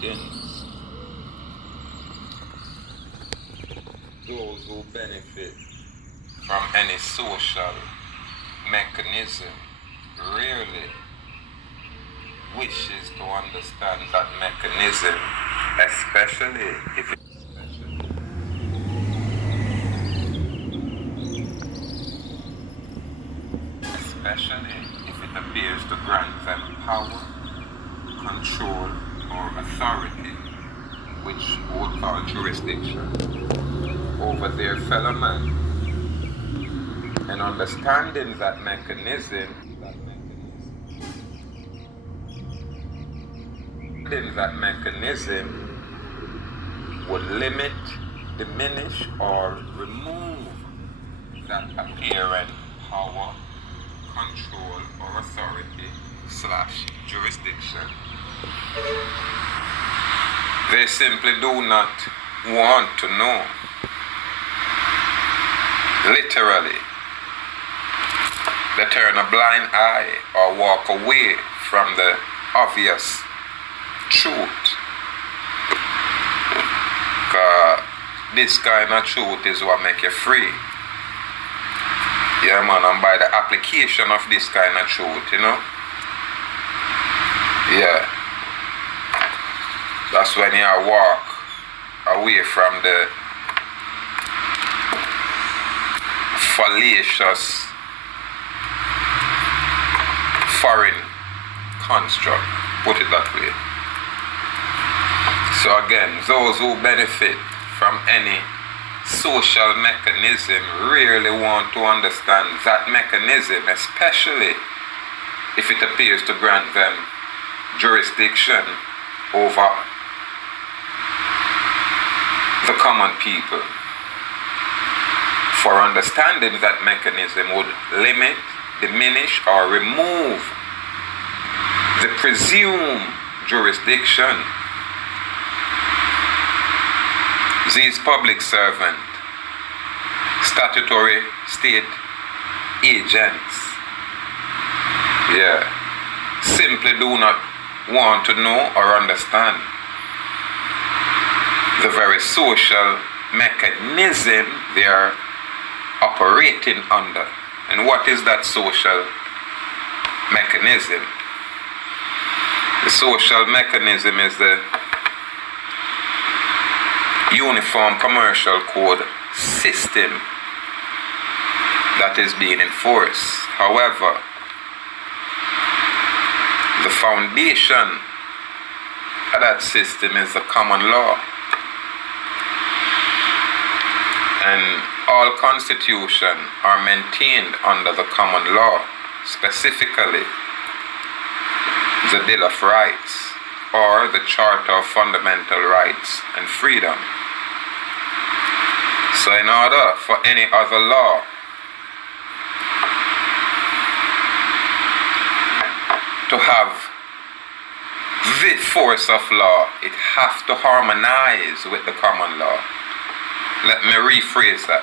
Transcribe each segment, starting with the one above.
Greetings. Those who benefit from any social mechanism rarely wishes to understand that mechanism, especially if it appears to grant them power, control, or authority, which we call jurisdiction, over their fellow man. And understanding that mechanism would limit, diminish, or remove that apparent power, control, or authority / jurisdiction. They simply do not want to know. Literally, they turn a blind eye or walk away from the obvious truth. This kind of truth is what make you free. Yeah, man, and by the application of this kind of truth, yeah, that's when you walk away from the fallacious foreign construct, put it that way. So again, those who benefit from any social mechanism rarely want to understand that mechanism, especially if it appears to grant them jurisdiction over the common people. For understanding that mechanism would limit, diminish, or remove the presumed jurisdiction these public servant, statutory state agents, simply do not want to know or understand the very social mechanism they are operating under. And what is that social mechanism? The social mechanism is the Uniform Commercial Code system that is being enforced. However, the foundation of that system is the common law. And all constitutions are maintained under the common law, specifically the Bill of Rights or the Charter of Fundamental Rights and Freedom. So in order for any other law to have the force of law, it has to harmonize with the common law. Let me rephrase that.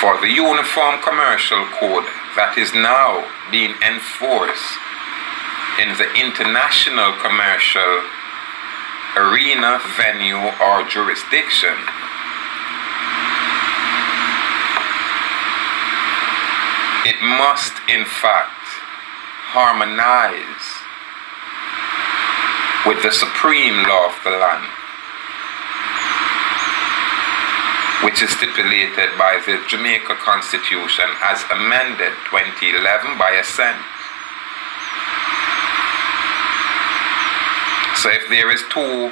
For the Uniform Commercial Code that is now being enforced in the international commercial arena, venue, or jurisdiction, it must in fact harmonize with the supreme law of the land, which is stipulated by the Jamaica Constitution as amended 2011 by assent. So if there is two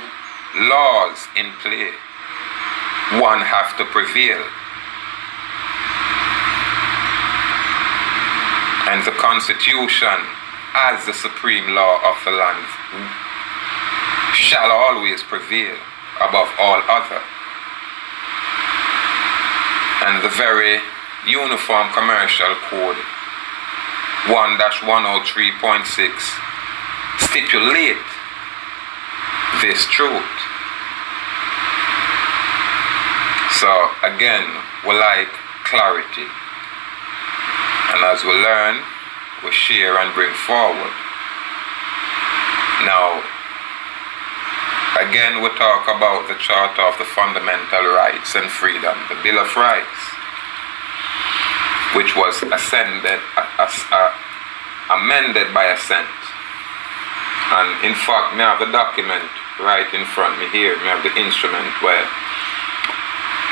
laws in play, one has to prevail. And the Constitution, as the supreme law of the land, shall always prevail above all other. And the very Uniform Commercial Code 1-103.6 stipulate this truth. So again, we like clarity. And as we learn, we share and bring forward. Now, Again, we talk about the Charter of the Fundamental Rights and Freedom, the Bill of Rights, which was amended by assent. And in fact, I have the document right in front of me here. I have the instrument where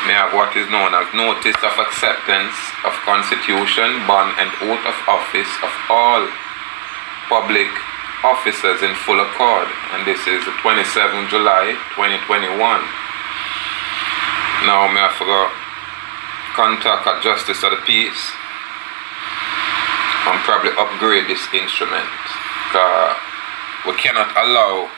I have what is known as Notice of Acceptance of Constitution, Bond, and Oath of Office of all public officers in full accord. And this is the 27th July 2021. Now I have to go contact a Justice of the Peace and probably upgrade this instrument. We cannot allow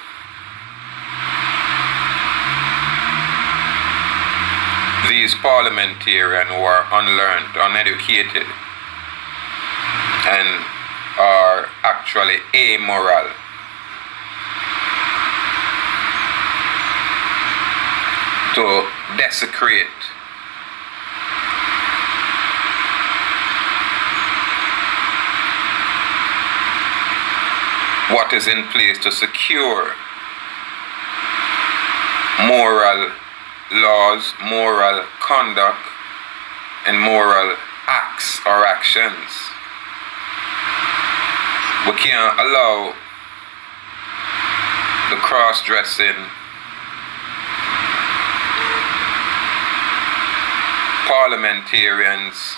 these parliamentarians who are unlearned, uneducated, and are actually amoral to desecrate what is in place to secure moral laws, moral conduct, and moral acts or actions. We can't allow the cross-dressing, parliamentarians'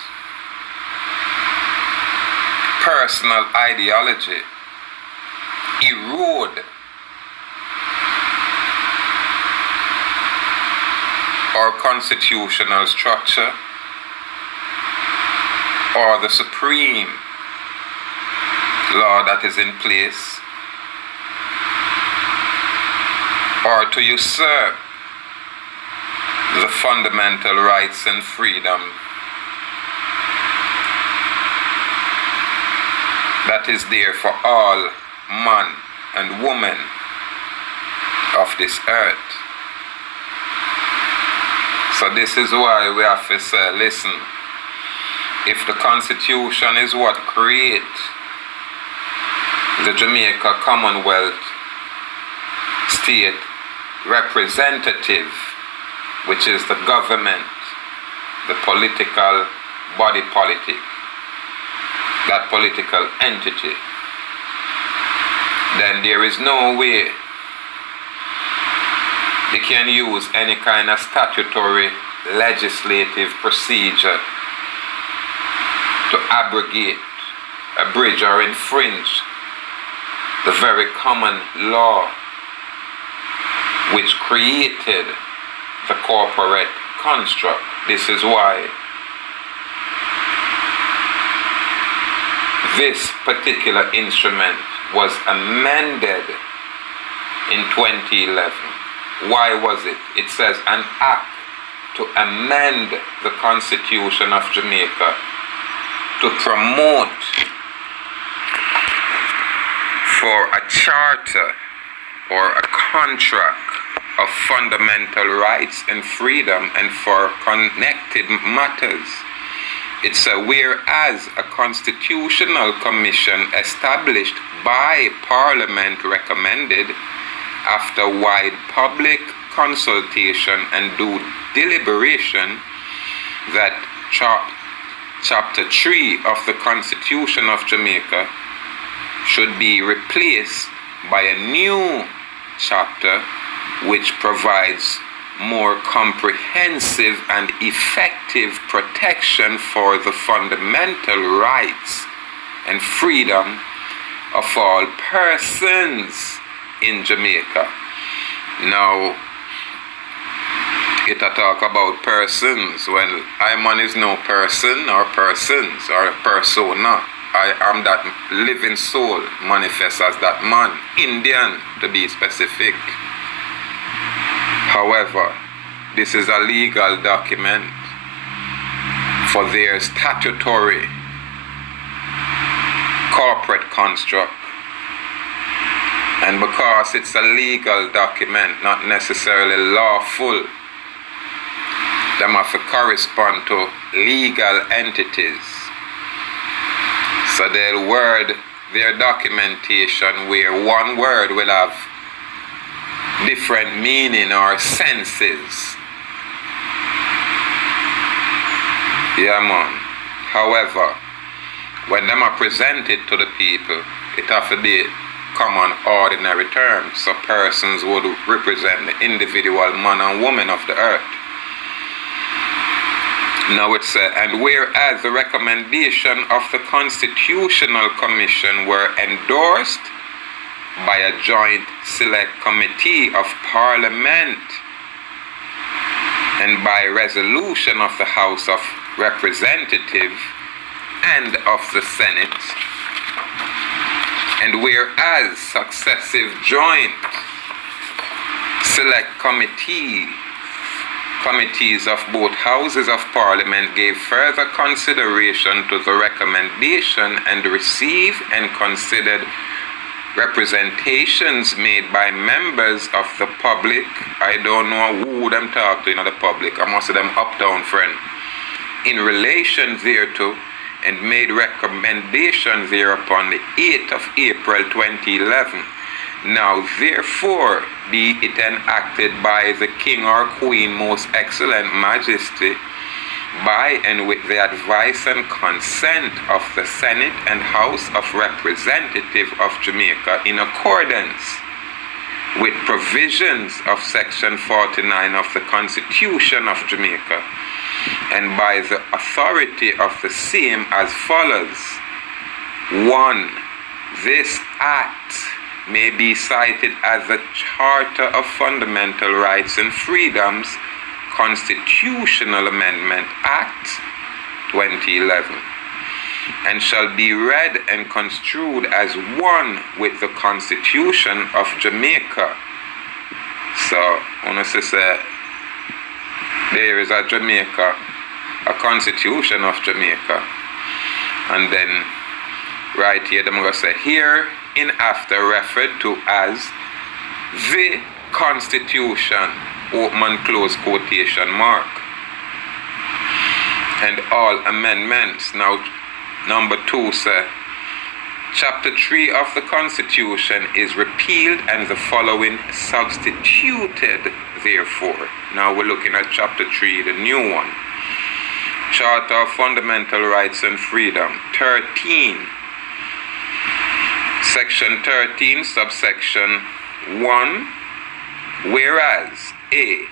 personal ideology erode our constitutional structure or the supreme law that is in place, or to usurp the fundamental rights and freedom that is there for all man and woman of this earth. So this is why we have to say, listen, if the Constitution is what creates the Jamaica Commonwealth State representative, which is the government, the political body politic, that political entity, then there is no way they can use any kind of statutory legislative procedure to abrogate, abridge, or infringe the very common law which created the corporate construct. This is why this particular instrument was amended in 2011. Why was it? It says an act to amend the Constitution of Jamaica to promote for a charter or a contract of fundamental rights and freedom and for connected matters. It's a whereas a constitutional commission established by Parliament recommended after wide public consultation and due deliberation that Chapter 3 of the Constitution of Jamaica should be replaced by a new chapter which provides more comprehensive and effective protection for the fundamental rights and freedom of all persons in Jamaica. Now, it a talk about persons. Well, man is no person or persons or persona. I am that living soul, manifest as that man, Indian to be specific. However, this is a legal document for their statutory corporate construct. And because it's a legal document, not necessarily lawful, them have to correspond to legal entities. So they'll word their documentation where one word will have different meaning or senses. Yeah, man. However, when them are presented to the people, it have to be common ordinary terms, so persons would represent the individual man and woman of the earth. Now it says, and whereas the recommendation of the Constitutional Commission were endorsed by a joint select committee of Parliament and by resolution of the House of Representatives and of the Senate, and whereas successive joint select committees of both houses of Parliament gave further consideration to the recommendation and received and considered representations made by members of the public. I don't know who them talk to, the public. I must have them uptown friend. In relation thereto, and made recommendation thereupon the 8th of April 2011. Now therefore be it enacted by the King or Queen Most Excellent Majesty, by and with the advice and consent of the Senate and House of Representatives of Jamaica, in accordance with provisions of Section 49 of the Constitution of Jamaica, and by the authority of the same, as follows. 1. This act may be cited as the Charter of Fundamental Rights and Freedoms Constitutional Amendment Act 2011, and shall be read and construed as one with the Constitution of Jamaica. So, there is a Jamaica, a Constitution of Jamaica, and then right here, I'm going to say here in after referred to as the Constitution, open and close quotation mark, and all amendments. Now, number 2 say, Chapter 3 of the Constitution is repealed and the following substituted therefore. Now we're looking at Chapter 3, the new one. Charter of Fundamental Rights and Freedom, 13. Section 13, subsection 1. Whereas A.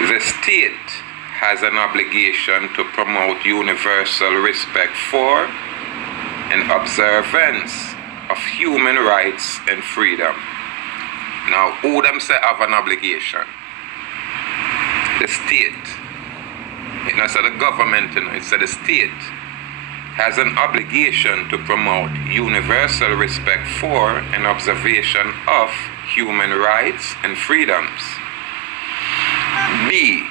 The state has an obligation to promote universal respect for and observance of human rights and freedom. Now, who them say have an obligation? The state. It not say the government, it say the state has an obligation to promote universal respect for and observation of human rights and freedoms. B.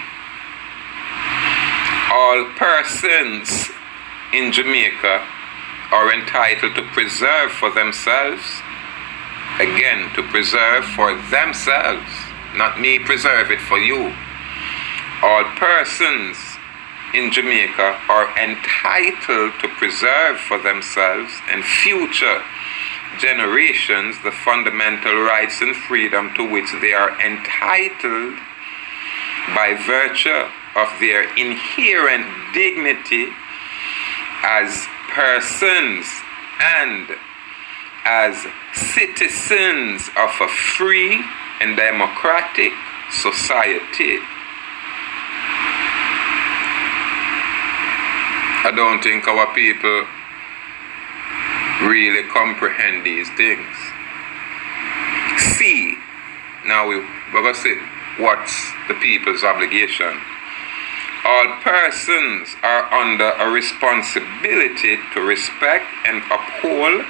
All persons in Jamaica are entitled to preserve for themselves, again, to preserve for themselves, not me preserve it for you. All persons in Jamaica are entitled to preserve for themselves and future generations the fundamental rights and freedom to which they are entitled by virtue of their inherent dignity as persons and as citizens of a free and democratic society. I don't think our people really comprehend these things. C. Now we're going to see what's the people's obligation. All persons are under a responsibility to respect and uphold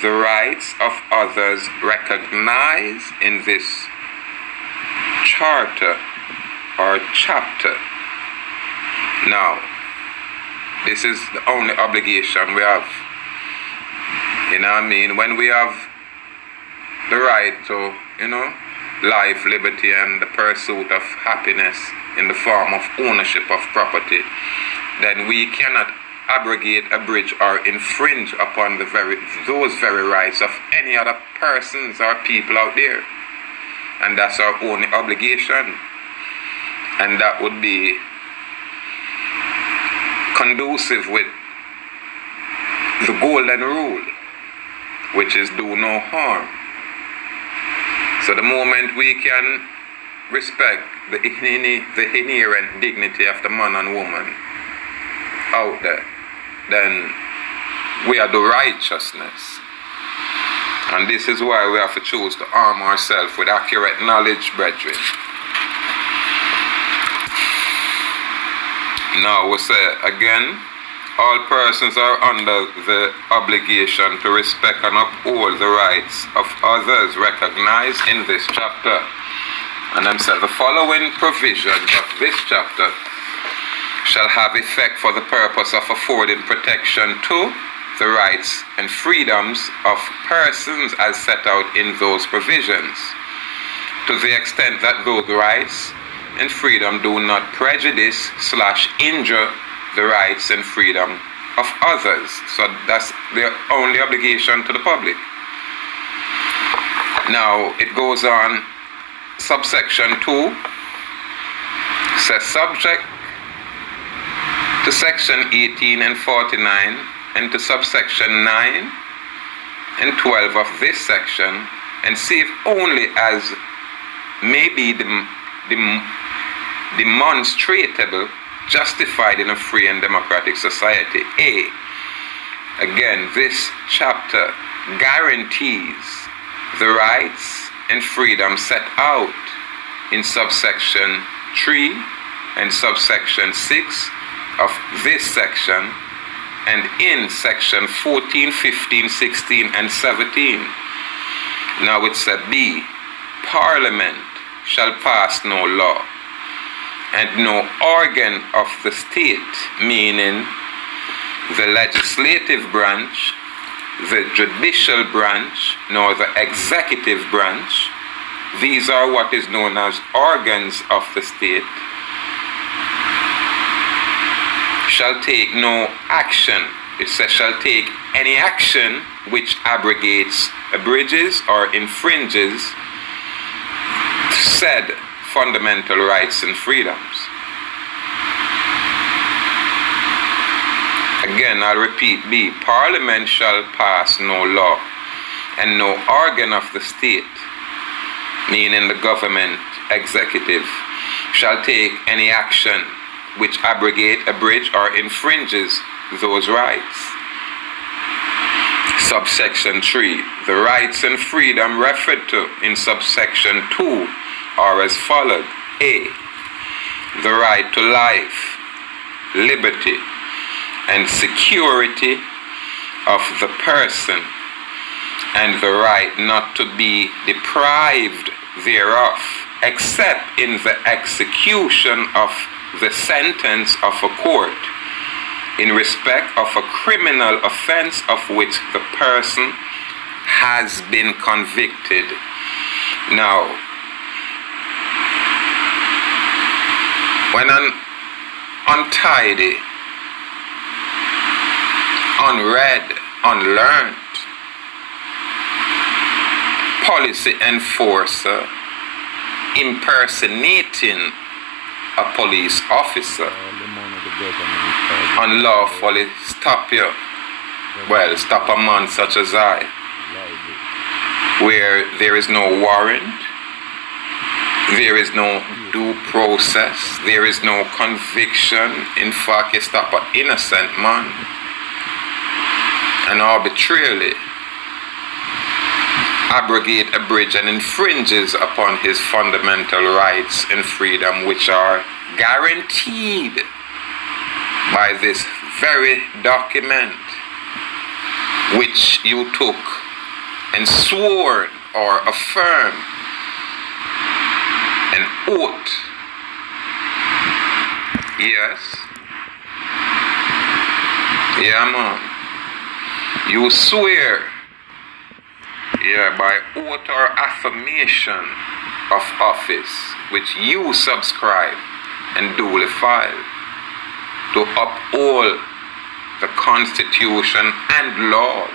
the rights of others recognized in this charter or chapter. Now, this is the only obligation we have. You know what I mean? When we have the right to, life, liberty, and the pursuit of happiness in the form of ownership of property, then we cannot abrogate, abridge, or infringe upon those very rights of any other persons or people out there. And that's our only obligation. And that would be conducive with the golden rule, which is do no harm. So the moment we can respect the inherent dignity of the man and woman out there, then we are the righteousness. And this is why we have to choose to arm ourselves with accurate knowledge, brethren. Now we say again, all persons are under the obligation to respect and uphold the rights of others recognized in this chapter. And then said the following provisions of this chapter shall have effect for the purpose of affording protection to the rights and freedoms of persons as set out in those provisions, to the extent that those rights and freedom do not prejudice/injure the rights and freedom of others. So that's their only obligation to the public. Now it goes on, subsection 2 says subject to section 18 and 49 and to subsection 9 and 12 of this section, and save only as may be demonstratable, justified in a free and democratic society. Again, this chapter guarantees the rights and freedom set out in subsection 3 and subsection 6 of this section, and in section 14, 15, 16, and 17. Now it said B, Parliament shall pass no law, and no organ of the state, meaning the legislative branch, the judicial branch, nor the executive branch, these are what is known as organs of the state, shall take no action. It says shall take any action which abrogates, abridges, or infringes said fundamental rights and freedoms. Again, I'll repeat B. Parliament shall pass no law, and no organ of the state, meaning the government, executive, shall take any action which abrogate, abridge, or infringes those rights. Subsection 3. The rights and freedom referred to in subsection 2 are as follows. A. The right to life, liberty, and security of the person, and the right not to be deprived thereof, except in the execution of the sentence of a court, in respect of a criminal offense of which the person has been convicted. Now, when an untidy, unread, unlearned policy enforcer impersonating a police officer unlawfully stop you, stop a man such as I, where there is no warrant, there is no due process, there is no conviction. In fact, you stop an innocent man and arbitrarily abrogate, abridge, and infringes upon his fundamental rights and freedom, which are guaranteed by this very document which you took and swore or affirmed an oath. Yes. Yeah, man. You swear, by oath or affirmation of office, which you subscribe and duly file, to uphold the Constitution and laws.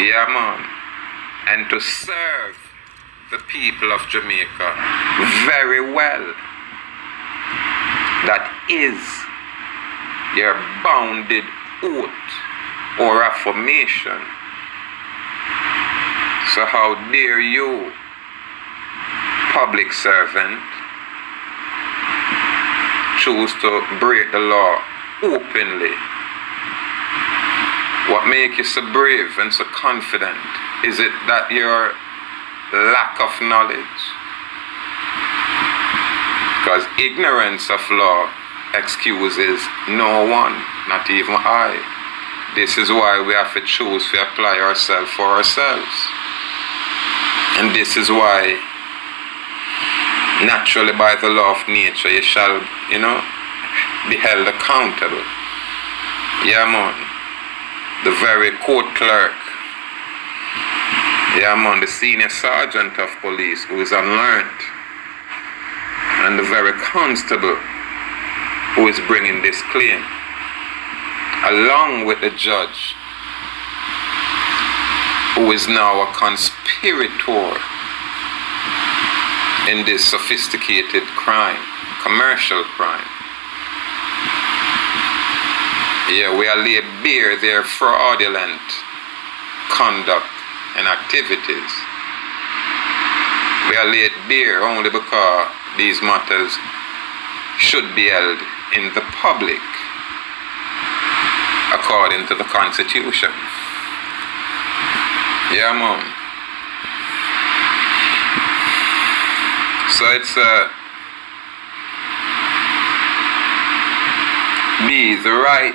Yeah, man. and to serve the people of Jamaica very well. That is your bounded oath or affirmation. So how dare you, public servant, choose to break the law openly? What makes you so brave and so confident? Is it that your lack of knowledge? Because ignorance of law excuses no one, not even I. This is why we have to choose to apply ourselves for ourselves. And this is why, naturally by the law of nature, you shall, be held accountable. Yeah, man. The very court clerk, yeah, man, the senior sergeant of police who is unlearned, and the very constable who is bringing this claim, along with the judge who is now a conspirator in this sophisticated crime, commercial crime. Yeah, we are laid bare their fraudulent conduct and activities. We are laid bare only because these matters should be held in the public according to the Constitution. Yeah, man. So it's be the right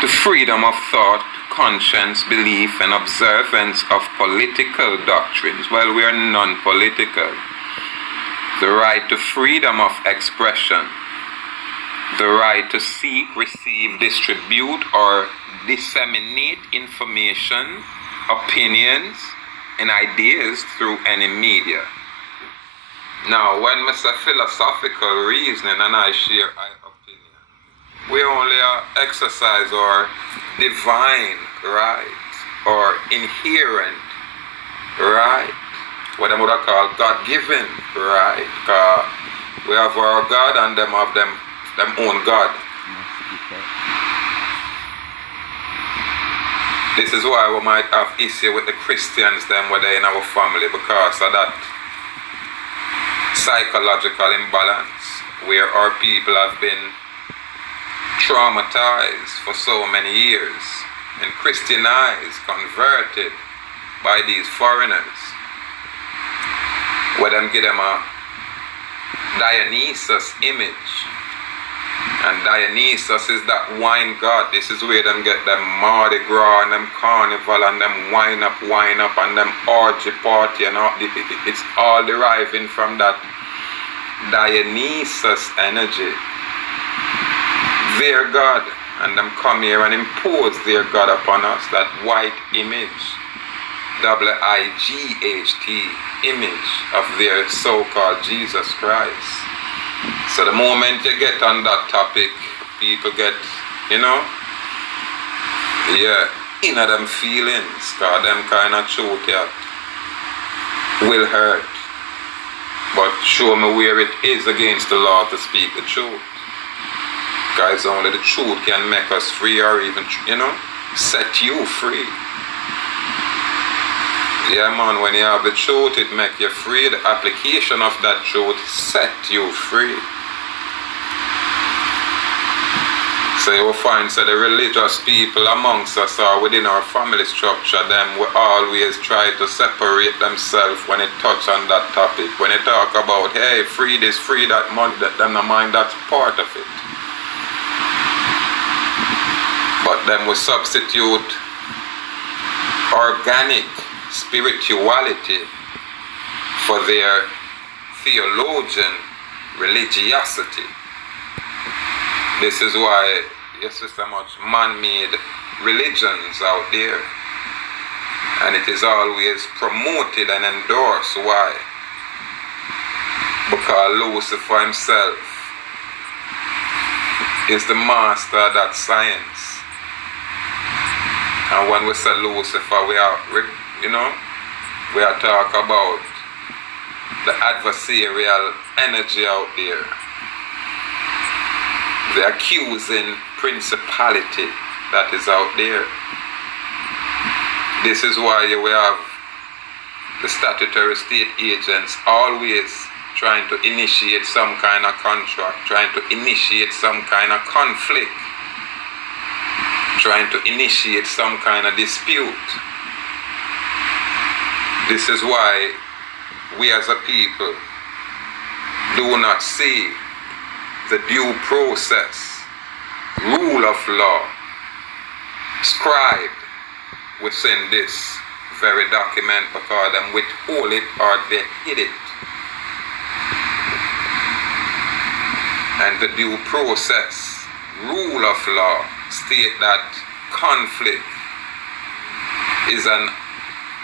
to freedom of thought, conscience, belief, and observance of political doctrines. Well, we are non-political. The right to freedom of expression. The right to seek, receive, distribute, or disseminate information, opinions, and ideas through any media. Now, when I say philosophical reasoning and I share opinion, we only exercise our divine right or inherent right, what I would call God-given right. We have our God and them have them own God. This is why we might have issue with the Christians them whether in our family because of that psychological imbalance where our people have been traumatized for so many years and Christianized, converted by these foreigners. Where them give them a Dionysus image. And Dionysus is that wine god. This is where them get them Mardi Gras and them carnival and them wine up and them orgy party and all. It's all deriving from that Dionysus energy. Their God, and them come here and impose their God upon us, that white image, WIGHT image of their so-called Jesus Christ. So the moment you get on that topic, people get, them feelings, cause them kind of truth will hurt. But show me where it is against the law to speak the truth. Guys, only the truth can make us free or even, set you free. Yeah, man, when you have the truth, it make you free. The application of that truth set you free. So you will find the religious people amongst us or within our family structure, them will always try to separate themselves when it touch on that topic. When they talk about, hey, free this, free that, money, that them not mind that's part of it. But then we substitute organic spirituality for their theologian religiosity. This is why there's so much man-made religions out there. And it is always promoted and endorsed. Why? Because Lucifer himself is the master of that science. And when we say Lucifer, we are we are talking about the adversarial energy out there, the accusing principality that is out there. This is why you will have the statutory state agents always trying to initiate some kind of contract, trying to initiate some kind of conflict, trying to initiate some kind of dispute. This is why we as a people do not see the due process, rule of law, scribed within this very document, because them withhold it or they hid it. And the due process, rule of law, state that conflict is an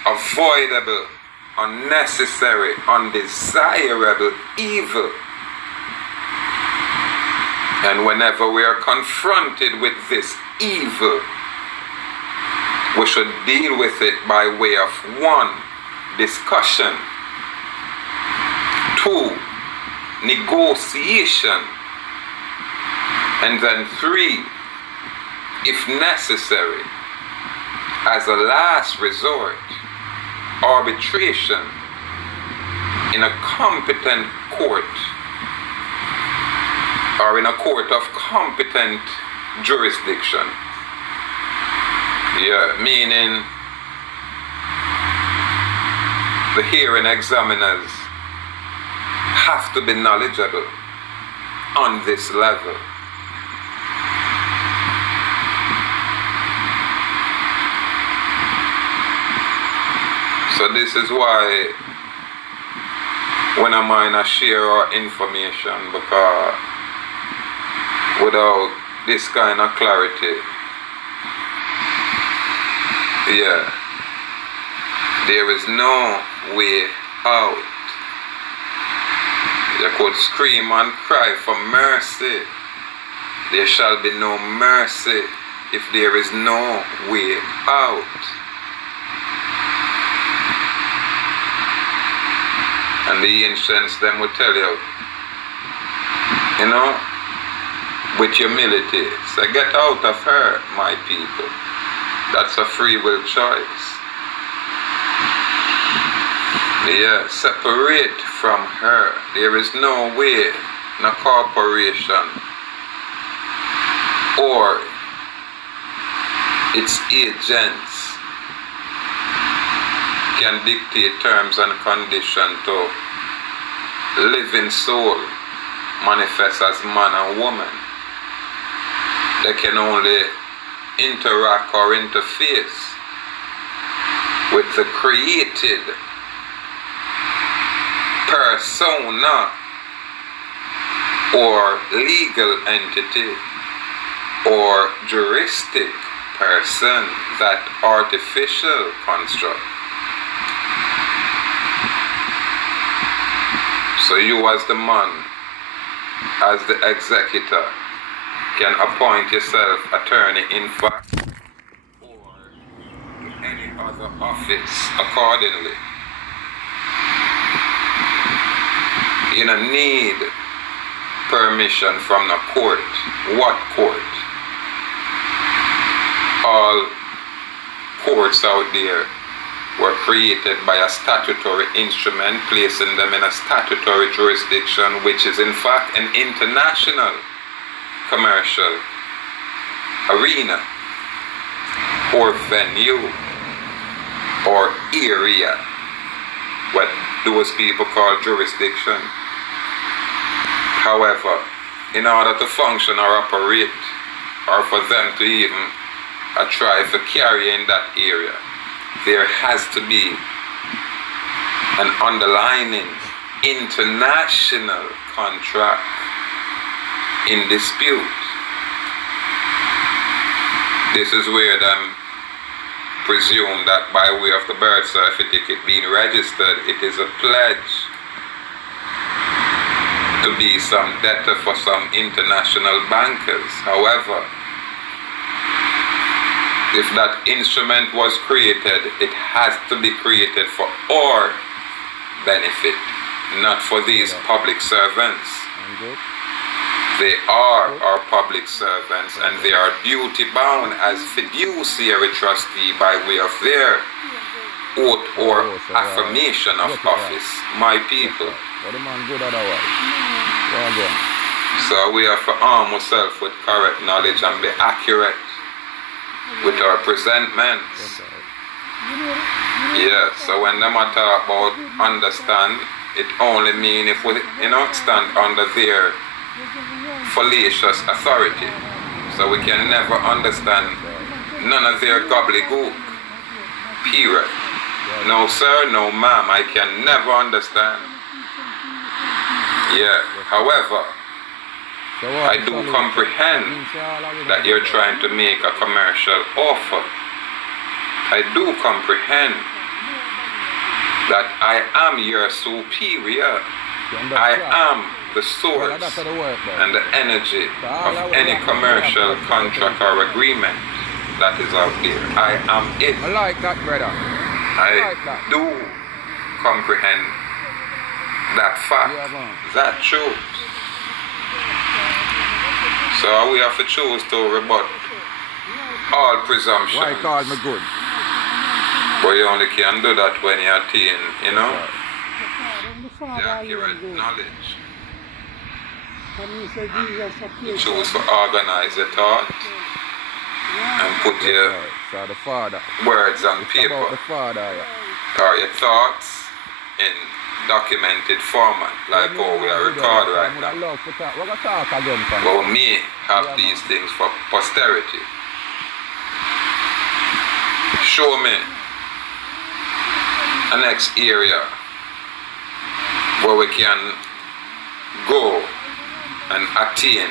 avoidable, unnecessary, undesirable evil. And whenever we are confronted with this evil, we should deal with it by way of 1, discussion, 2, negotiation, and then 3, if necessary, as a last resort, arbitration in a competent court or in a court of competent jurisdiction. Meaning the hearing examiners have to be knowledgeable on this level. So this is why when a miner share our information, because without this kind of clarity, there is no way out. You could scream and cry for mercy. There shall be no mercy if there is no way out. And the ancients them will tell you, with humility, say, get out of her, my people. That's a free will choice. Separate from her. There is no way no corporation or its agents can dictate terms and conditions to living soul manifest as man and woman. They can only interact or interface with the created persona or legal entity or juristic person, that artificial construct. So you as the man, as the executor, can appoint yourself attorney in fact or any other office accordingly. You don't need permission from the court. What court? All courts out there were created by a statutory instrument, placing them in a statutory jurisdiction, which is in fact an international commercial arena or venue or area, what those people call jurisdiction. However, in order to function or operate, or for them to even try to carry in that area, there has to be an underlying international contract in dispute. This is where them presume that by way of the birth certificate being registered, it is a pledge to be some debtor for some international bankers. However, If that instrument was created, it has to be created for our benefit, not for these public servants. They are our public servants, and they are duty bound as fiduciary trustee by way of their oath or affirmation of office. My people. So we have to arm ourselves with correct knowledge and be accurate with our presentments. Yeah, so when them talk about understand, it only mean if we, stand under their fallacious authority. So we can never understand none of their gobbledygook. Period. No sir, no ma'am, I can never understand. Yeah, however, I do comprehend that you're trying to make a commercial offer. I do comprehend that I am your superior. I am the source and the energy of any commercial contract or agreement that is out there. I am it. I like that, brother. I do comprehend that fact, that truth. So we have to choose to rebut all presumptions. Why call me good? But you only can do that when you attain, the accurate knowledge. You choose to organize your thought and put your words on paper or your thoughts in documented format, like how we are recording right now. But we may have these things for posterity. Show me a next area where we can go and attain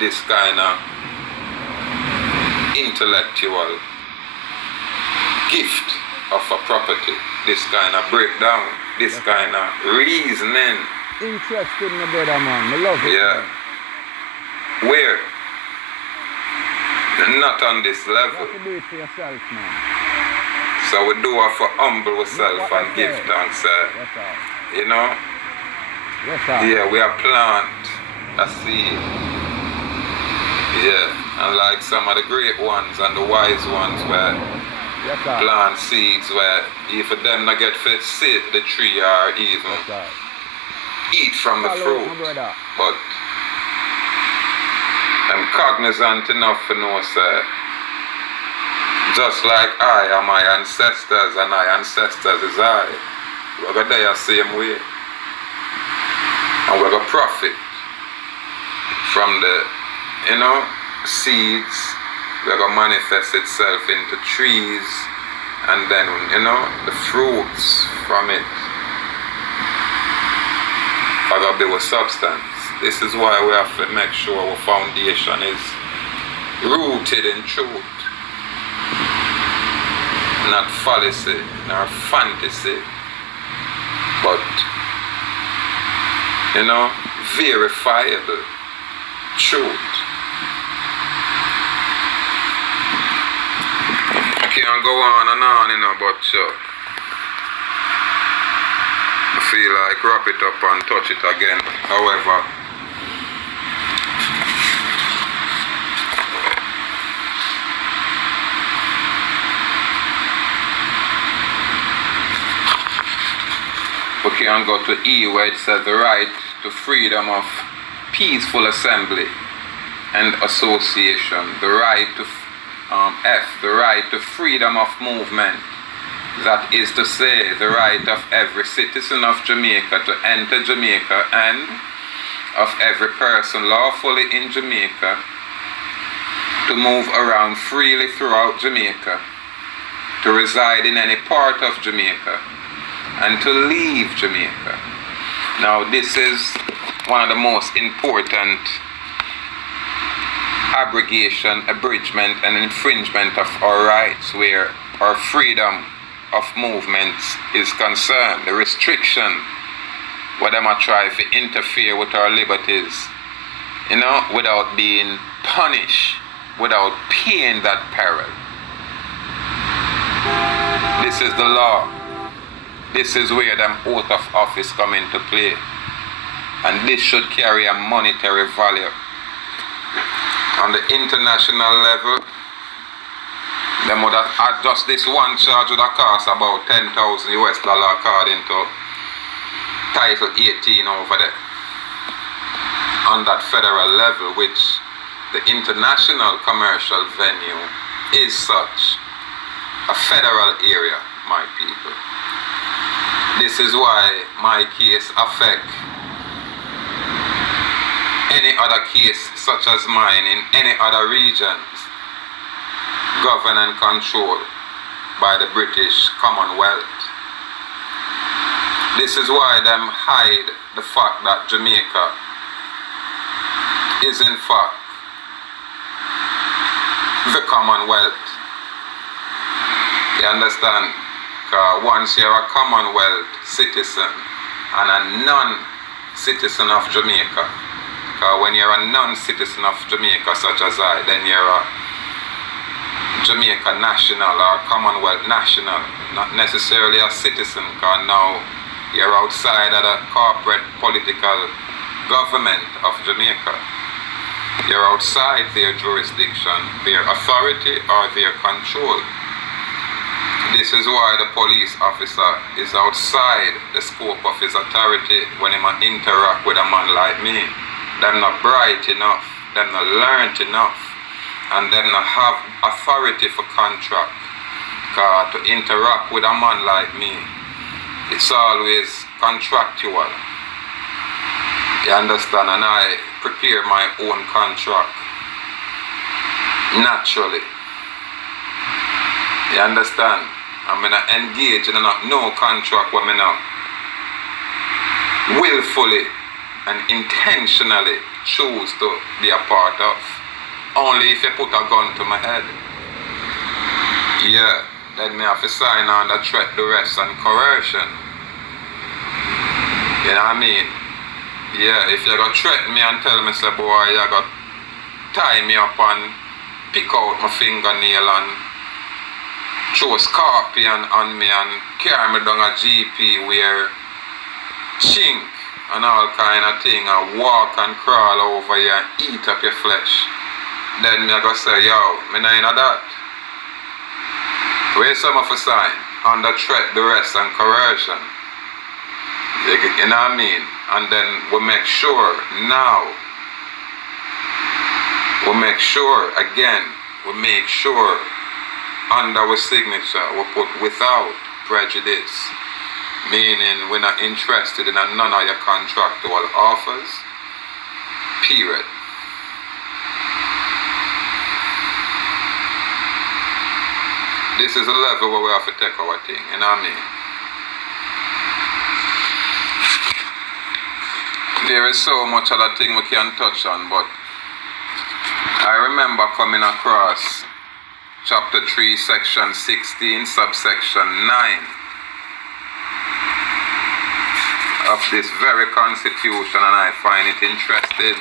this kind of intellectual gift of a property, this kind of breakdown, this kind of reasoning. Interesting, my brother, man. I love it. Yeah. Man. Where? Not on this level. You have to do it for yourself, man. So we do have to humble ourselves and give thanks, Yes, sir. Yes, sir. Yeah, we are plant a seed. Yeah, and like some of the great ones and the wise ones where plant seeds where if them not get to sit the tree or even eat from the fruit. But I'm cognizant enough to know, sir, just like I are my ancestors and my ancestors is I, we're going to die the same way. And we're going to profit from the, seeds. We're going to manifest itself into trees and then, the fruits from it are going to be with substance. This is why we have to make sure our foundation is rooted in truth. Not fallacy, nor fantasy, but, verifiable truth. I can't go on and on, but I feel like wrap it up and touch it again. However, we can go to E where it says the right to freedom of peaceful assembly and association, the right to F, the right to freedom of movement, that is to say, the right of every citizen of Jamaica to enter Jamaica and of every person lawfully in Jamaica to move around freely throughout Jamaica, to reside in any part of Jamaica, and to leave Jamaica. Now this is one of the most important abrogation, abridgment and infringement of our rights where our freedom of movement is concerned. The restriction where them are trying to interfere with our liberties, without being punished, without paying that peril. This is the law. This is where them oath of office come into play. And this should carry a monetary value. On the international level, them would have just this one charge would have cost about $10,000 according to Title 18 over there. On that federal level, which the international commercial venue is such a federal area, my people. This is why my case affects any other case such as mine in any other regions governed and controlled by the British Commonwealth. This is why them hide the fact that Jamaica is in fact the Commonwealth. You understand? Once you're a Commonwealth citizen and a non-citizen of Jamaica, when you're a non-citizen of Jamaica such as I, then you're a Jamaica national or Commonwealth national, not necessarily a citizen, because now you're outside of the corporate political government of Jamaica. You're outside their jurisdiction, their authority or their control. This is why the police officer is outside the scope of his authority when he might interact with a man like me. Them not bright enough, them not learned enough, and them not have authority for contract. Because to interact with a man like me, it's always contractual. You understand? And I prepare my own contract naturally. You understand? I'm gonna engage in no contract where I'm not willfully and intentionally choose to be a part of. Only if you put a gun to my head. Yeah, then me have to sign on the threat, duress and coercion. You know what I mean? Yeah, if you go threaten me and tell me, say, boy, you go tie me up and pick out my fingernail and throw a scorpion on me and carry me down a GP where chink and all kind of thing and walk and crawl over you and eat up your flesh. Then me I go say, yo, me not into that. Where's some of a sign? Under threat, duress and coercion. You know what I mean? And then we make sure now, under our signature we put without prejudice, meaning we're not interested in none of your contractual offers, period. This is a level where we have to take our thing, you know what I mean? There is so much other thing we can touch on, but I remember coming across chapter 3, section 16, subsection 9 of this very constitution, and I find it interesting.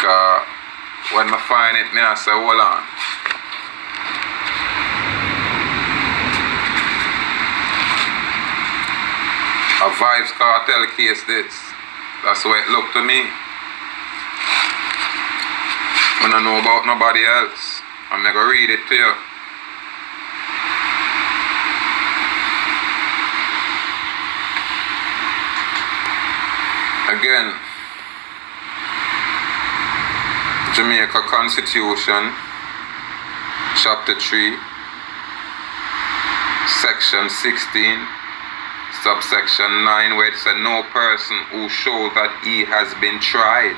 Because when I find it, I say, hold on. A Vibes Cartel case this. That's the way it looked to me. I don't know about nobody else. I'm going to read it to you. Again, Jamaica Constitution, chapter 3, section 16, subsection 9, where it said, no person who shows that he has been tried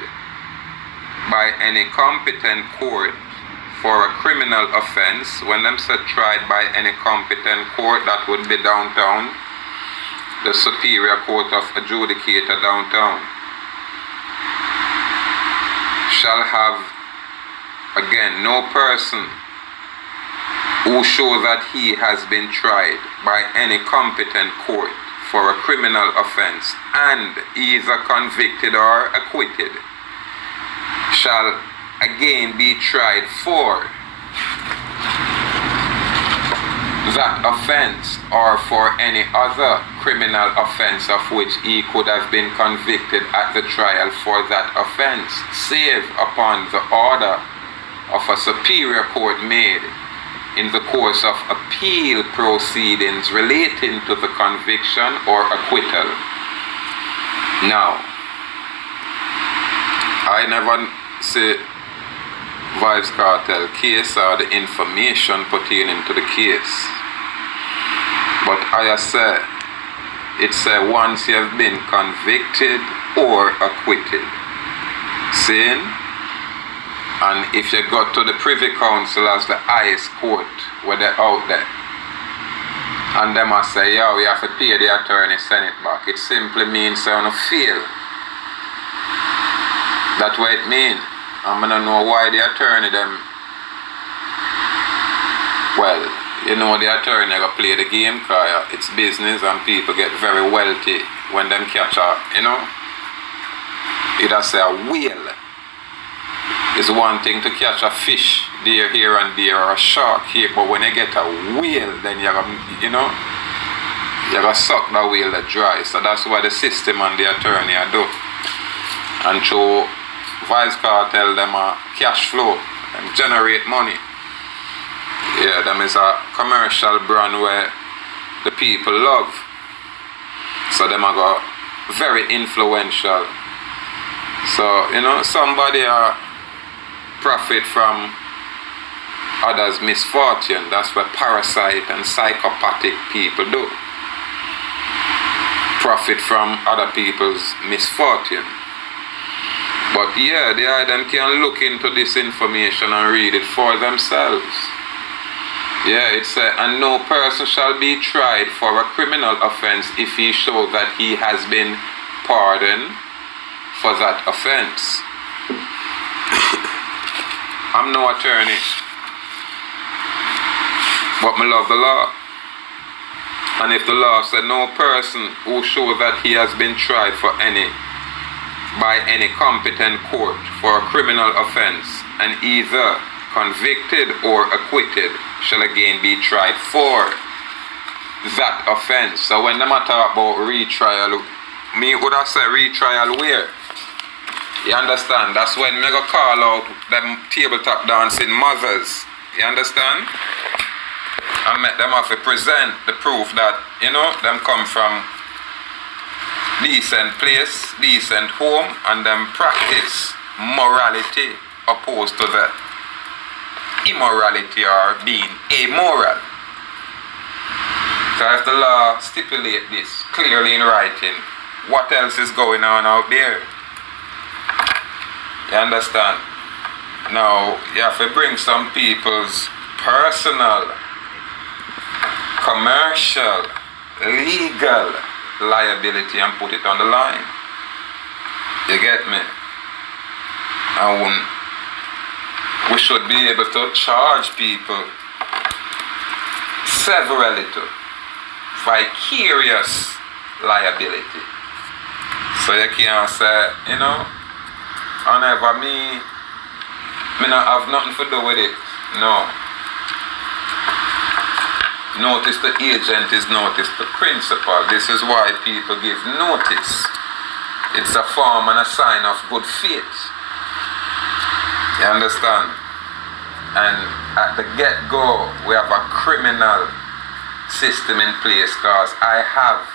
by any competent court for a criminal offense. When them said tried by any competent court, that would be downtown, the Superior Court of Adjudicator downtown, shall have, again, no person who shows that he has been tried by any competent court for a criminal offense and either convicted or acquitted shall again be tried for that offense or for any other criminal offense of which he could have been convicted at the trial for that offense, save upon the order of a superior court made in the course of appeal proceedings relating to the conviction or acquittal. Now, I never say Vybz Kartel case or the information pertaining to the case. But I say, it's once you have been convicted or acquitted. Seeing? And if you go to the Privy Council as the highest court, where they're out there, and them I say, yeah, we have to pay the attorney, send it back. It simply means you're going to fail. That's what it means. I'm going to know why the attorney them, well, you know the attorney going to play the game because it's business and people get very wealthy when them catch a, you know, it has say a whale. It's one thing to catch a fish there, here and there, or a shark here, but when you get a whale, then you're going to suck the whale dry. So that's what the system and the attorney do. And through Vybz Kartel, them a cash flow, them generate money. Yeah, them is a commercial brand where the people love. So them a go very influential. So, you know, somebody profit from others' misfortune. That's what parasite and psychopathic people do. Profit from other people's misfortune. But yeah, them can look into this information and read it for themselves. Yeah, it says, and no person shall be tried for a criminal offense if he show that he has been pardoned for that offense. I'm no attorney, but I love the law. And if the law said no person who show that he has been tried by any competent court for a criminal offense and either convicted or acquitted shall again be tried for that offense. So when them talk about retrial, me would have said retrial where? You understand? That's when me go call out them tabletop dancing mothers. You understand? And make them have to present the proof that, you know, them come from decent place, decent home, and them practice morality opposed to the immorality or being amoral. So if the law stipulate this clearly in writing, what else is going on out there? You understand? Now, you have to bring some people's personal, commercial, legal liability and put it on the line. You get me? And we should be able to charge people severally to vicarious liability. So you can't say, you know, whenever me not have nothing to do with it. No. Notice the agent is notice the principal. This is why people give notice. It's a form and a sign of good faith. You understand? And at the get-go, we have a criminal system in place because I have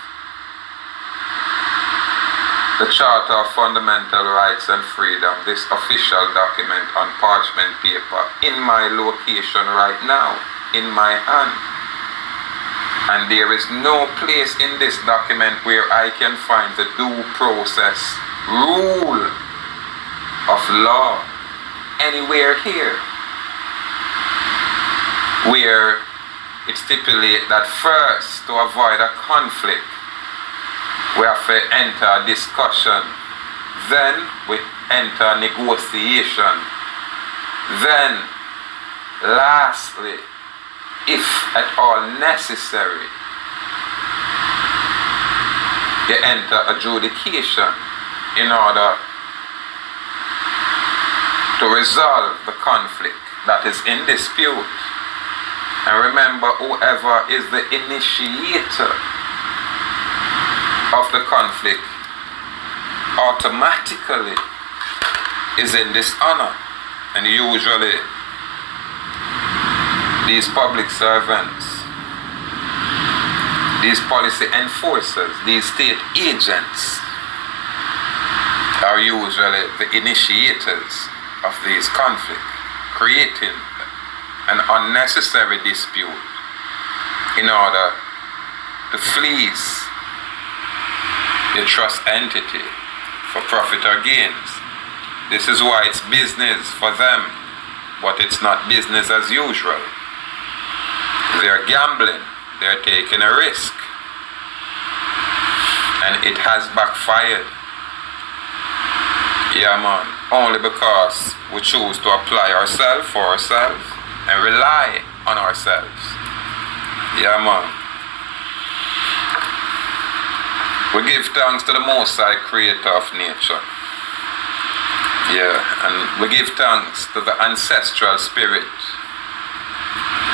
the Charter of Fundamental Rights and Freedom, this official document on parchment paper, in my location right now, in my hand. And there is no place in this document where I can find the due process rule of law anywhere here, where it stipulates that first, to avoid a conflict, we have to enter a discussion, then we enter negotiation, then lastly, if at all necessary, you enter adjudication in order to resolve the conflict that is in dispute. And remember, whoever is the initiator of the conflict automatically is in dishonor. And usually these public servants, these policy enforcers, these state agents are usually the initiators of these conflicts, creating an unnecessary dispute in order to fleece the trust entity for profit or gains. This is why it's business for them, but it's not business as usual. They're gambling, they're taking a risk, and it has backfired. Yeah, man, only because we choose to apply ourselves for ourselves and rely on ourselves. Yeah, man. We give thanks to the Most High Creator of nature. Yeah, and we give thanks to the ancestral spirit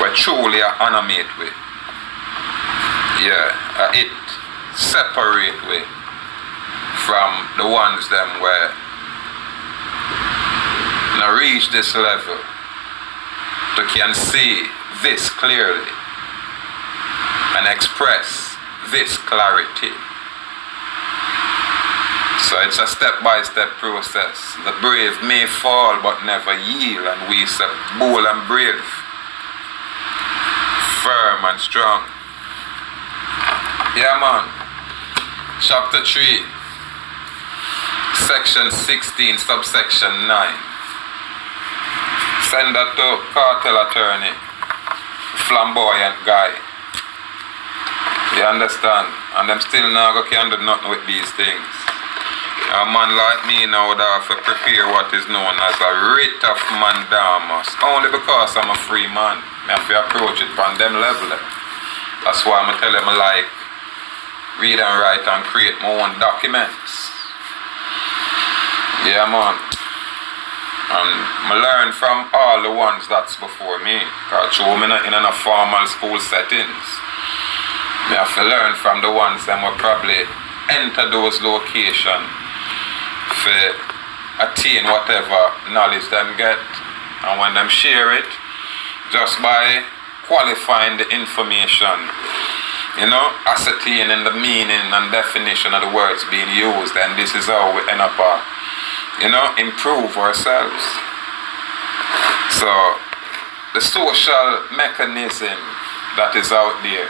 we truly are animate with. Yeah, it separate we from the ones them where now reach this level to can see this clearly and express this clarity. So it's a step-by-step process. The brave may fall but never yield, and we say bold and brave, firm and strong. Yeah, man. Chapter 3, Section 16, subsection 9. Send that to cartel attorney, flamboyant guy. You understand? And them still now can do nothing with these things. A man like me now would have to prepare what is known as a writ of mandamus. Only because I'm a free man. I have to approach it from them level. That's why I'm tell them I like read and write and create my own documents. Yeah, man. And I learn from all the ones that's before me. Because I'm not in a formal school settings. I have to learn from the ones that will probably enter those locations to attain whatever knowledge them get, and when them share it, just by qualifying the information, ascertaining the meaning and definition of the words being used, and this is how we end up, improve ourselves. So, the social mechanism that is out there,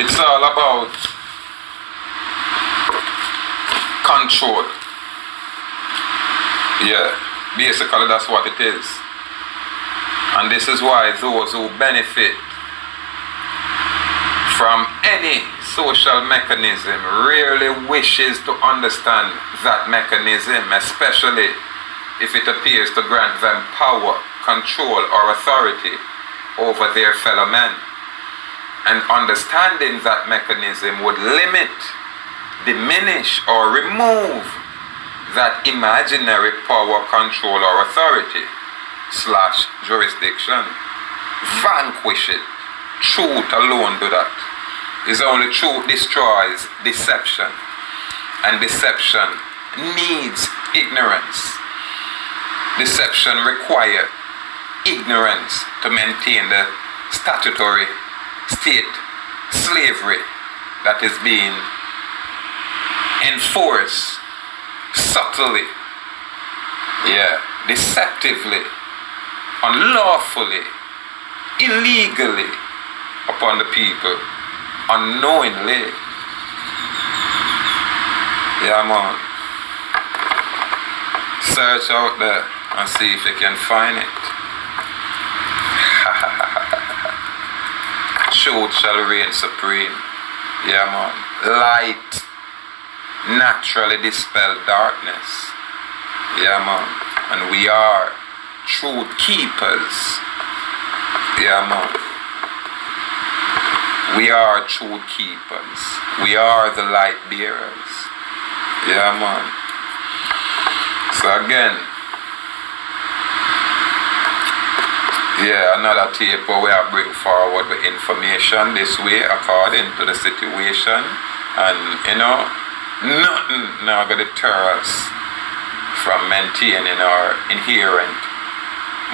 it's all about control. Yeah, basically that's what it is. And this is why those who benefit from any social mechanism rarely wishes to understand that mechanism, especially if it appears to grant them power, control, or authority over their fellow men. And understanding that mechanism would limit, diminish, or remove that imaginary power, control, or authority / jurisdiction. Vanquish it. Truth alone do that. It's only truth destroys deception. And deception needs ignorance. Deception requires ignorance to maintain the statutory state slavery that is being enforced subtly, deceptively, unlawfully, illegally upon the people, unknowingly. Yeah, man. Search out there and see if you can find it. Truth shall reign supreme. Yeah, man. Light naturally dispel darkness. Yeah, man. And we are truth keepers. Yeah, man. We are truth keepers. We are the light bearers. Yeah, man. So again, Yeah, another tape where I bring forward the information this way according to the situation. And, you know, nothing now going to deter us from maintaining our inherent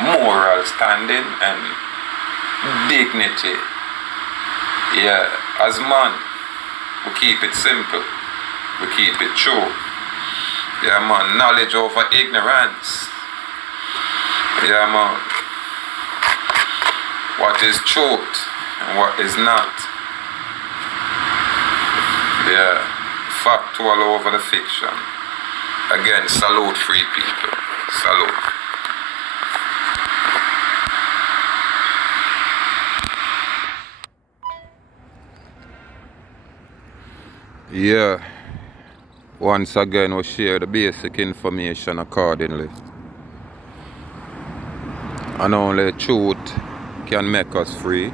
moral standing and dignity. Yeah, as man, we keep it simple. We keep it true. Yeah, man, knowledge over ignorance. Yeah, man. What is truth and what is not. Yeah, factual over the fiction. Again, salute free people. Salute. Yeah. Once again, we share the basic information accordingly. And only truth can make us free,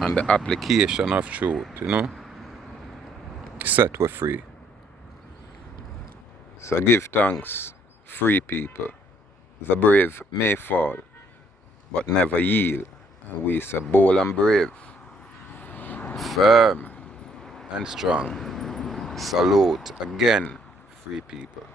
and the application of truth, you know, set we free. So give thanks, free people. The brave may fall, but never yield. And we say bold and brave, firm and strong. Salute again, free people.